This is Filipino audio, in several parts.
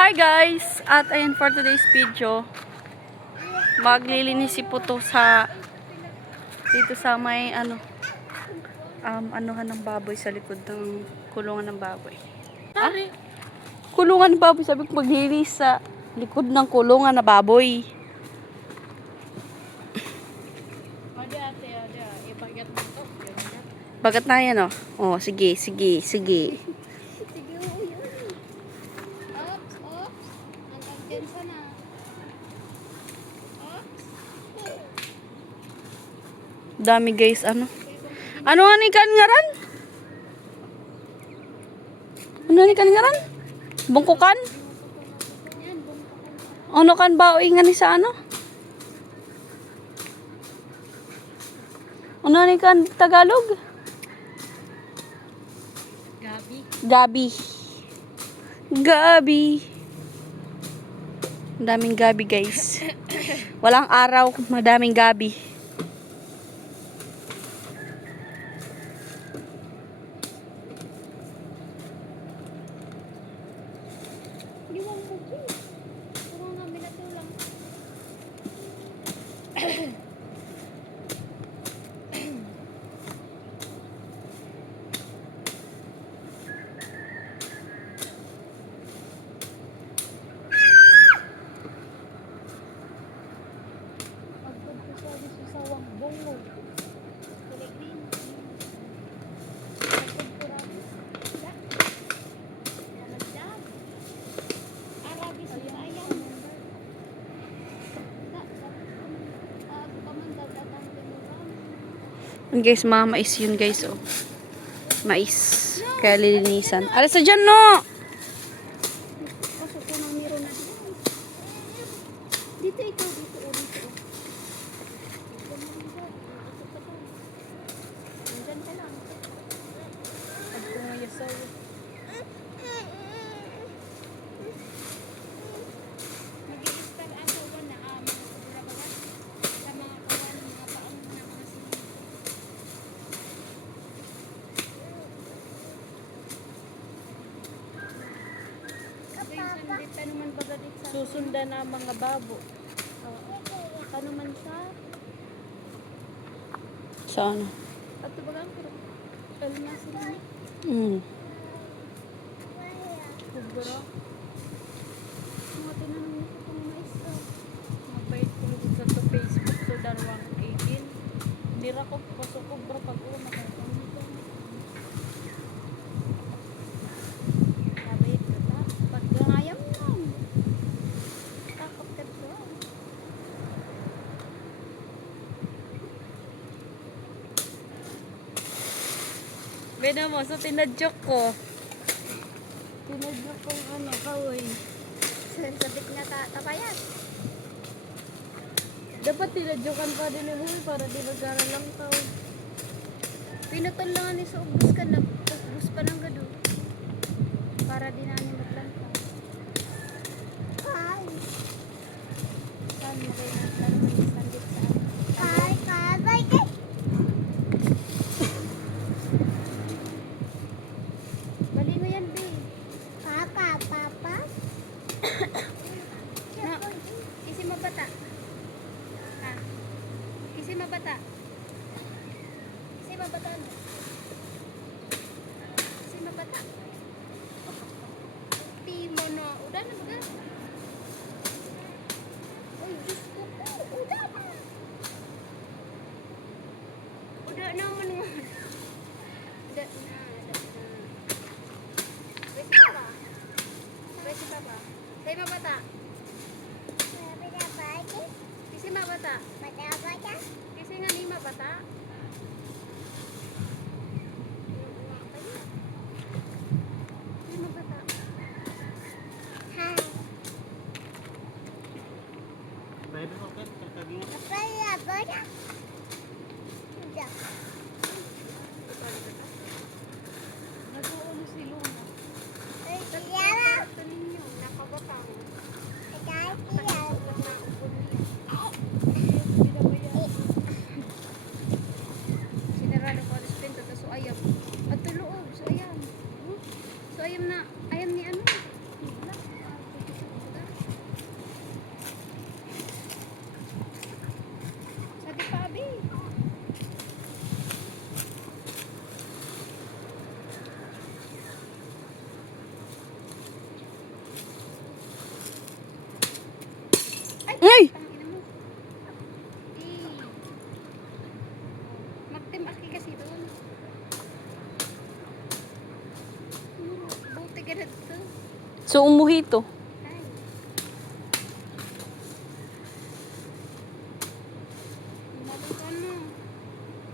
Hi guys! At ayun for today's video, maglilinis si Puto sa dito sa may anuhan ng baboy sa likod ng kulungan ng baboy. Kulungan ng baboy, sabi ko maglilinis sa likod ng kulungan na baboy. Bagat na yan oh. Oh, sige. Dami guys, ano nga ni kan ngaran? Ano ni kan ngaran? Bungkukan? Ano kan ba o ingan ni sa ano? Ano ni kan Tagalog? Gabi. Daming gabi guys. Walang araw, madaming gabi. Guys, mga mais yun guys, oh. Mais. Kaya lilinisan. Alas sa dyan, no! Dito ikaw, dito. Nandyan ka lang. Pag tumayasaw. Mag-i-star ako ba na mga paglabagan sa mga kawan, mga paang na mga sili. Susundan na mga babo. Kano man sa? Saan? At tubagan ko. Kalma sila. Kubro. Mga tinanong nito itong maestro. Mabait ko lang sa to Facebook. So, 18. Nira ko pasok ko bro pag ulo makakang nito. Mabait ka ta. Pag gangayam mo. Takot ka bro. Beda mo, so tinadjok ko. Tinadjok kong ano, kawoy. Sabit nga tapayan. Dapat tinadjokan pa din yung huli para di magara lang tao. Pinutol lang ni sa ubus ka na. Ubus pa ng gado. Para di na ni maglantaw. Hi! Saan mo kayo naglaro ng sandit sa ano? Hi! Kabay ka! Bali mo yan, babe. Papa? No, isi mabata. Ha? Isi mabata. Isi mabata. Isi mabata. Pimo no. Udah na baga. Uy, Diyos ko po. Udah na. Udah na man mo. Udah na. Besi papa. Say mabata. Isi mabata. Isi nga ni mabata. Isi mabata. Nag-uulo si Luna. Ito ninyo, nakabatang. So, umuhi to. Nalikan mo.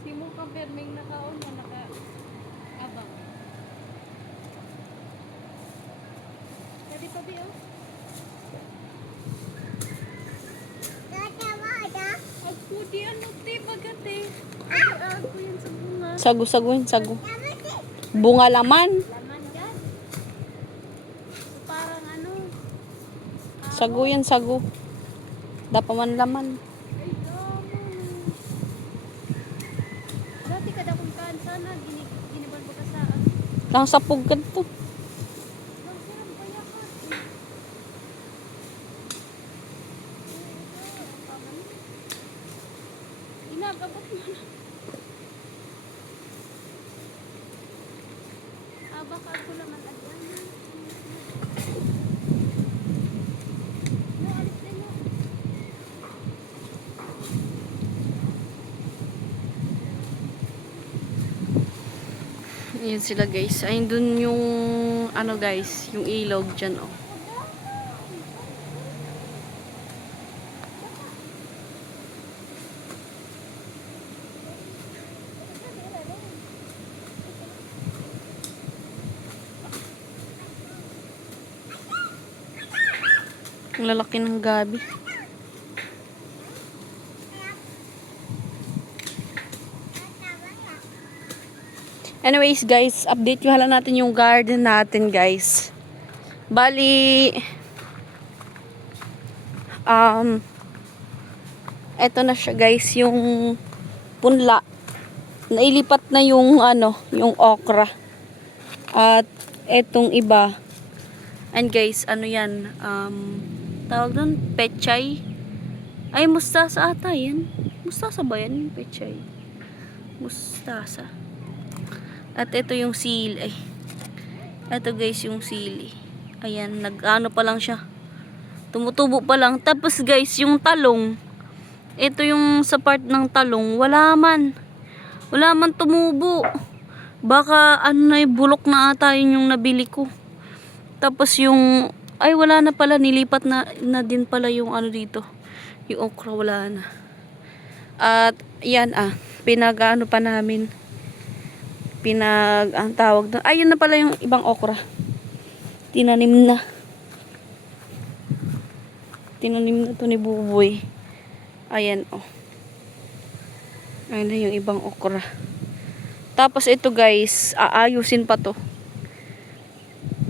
Simo ka perming nakaon na naka-abang. Pwede pa di oh. Agpudi ano te bagate. Ako yan sa bunga. Sago yun, sago. Bunga laman. Laman yan. So, parang ano. Sago yan, sago. Dapat man laman. Ay, laman. Dati ka dakong kaan sana. Giniban mo ka saan. Lang sa pugad to. Lang sirang bayakan. Inagabot mo na. Baka ako lang ang adyan. No, alis din mo. Ayan sila guys. Ayun dun yung ano guys, yung ilog dyan oh. Ang lalaki ng gabi. Anyways guys, update ko hala natin yung garden natin guys. Bali, eto na siya guys, yung punla. Nailipat na yung ano, yung okra. At etong iba. And guys, ano yan, tawag doon, pechay. Ay, mustasa ata yan. Mustasa ba yan yung pechay? Mustasa. At ito yung sili. Ito guys yung sili. Ayan, nag-ano pa lang siya. Tumutubo pa lang. Tapos guys, yung talong. Ito yung sa part ng talong. Wala man. Wala man tumubo. Baka ano na yung bulok na ata yun yung nabili ko. Tapos yung, ay wala na pala. Nilipat na din pala yung ano dito. Yung okra wala na. At yan pinag-ano pa namin. Ang tawag doon. Ayun na pala yung ibang okra. Tinanim na. Tinanim na to ni Buboy. Ayan oh. Ayun na yung ibang okra. Tapos ito guys, aayusin pa to.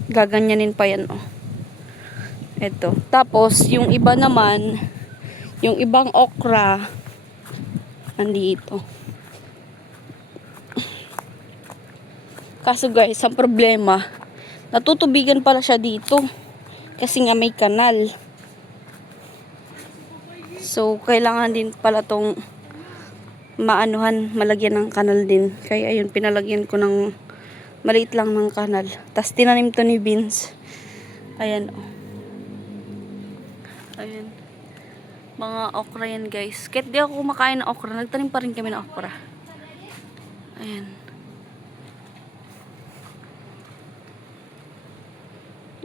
Gaganyanin pa yan oh. Ito. Tapos yung iba naman, yung ibang okra, andito. Kaso guys, ang problema, natutubigan pala siya dito. Kasi nga may kanal. So, kailangan din pala tong malagyan ng kanal din. Kaya ayun, pinalagyan ko ng maliit lang ng kanal. Tapos tinanim to ni Vince. Ayan oh. Ayan. Mga okra yan guys. Kahit di ako kumakain ng okra, nagtanim pa rin kami ng okra. Ayan.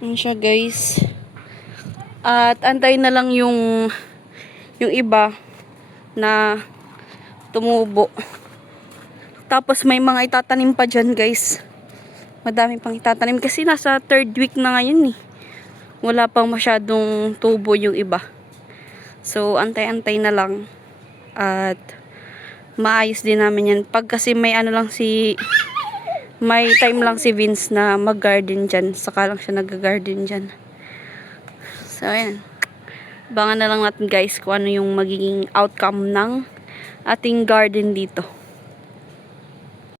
Ayan siya guys. At antayin na lang yung iba na tumubo. Tapos may mga itatanim pa dyan guys. Madami pang itatanim kasi nasa 3rd week na ngayon eh. Wala pang masyadong tubo yung iba. So antay-antay na lang. At maayos din namin yan. Pag kasi may may time lang si Vince na mag-garden dyan. Saka lang siya nag-garden dyan. So ayan. Abangan na lang natin guys kung ano yung magiging outcome ng ating garden dito.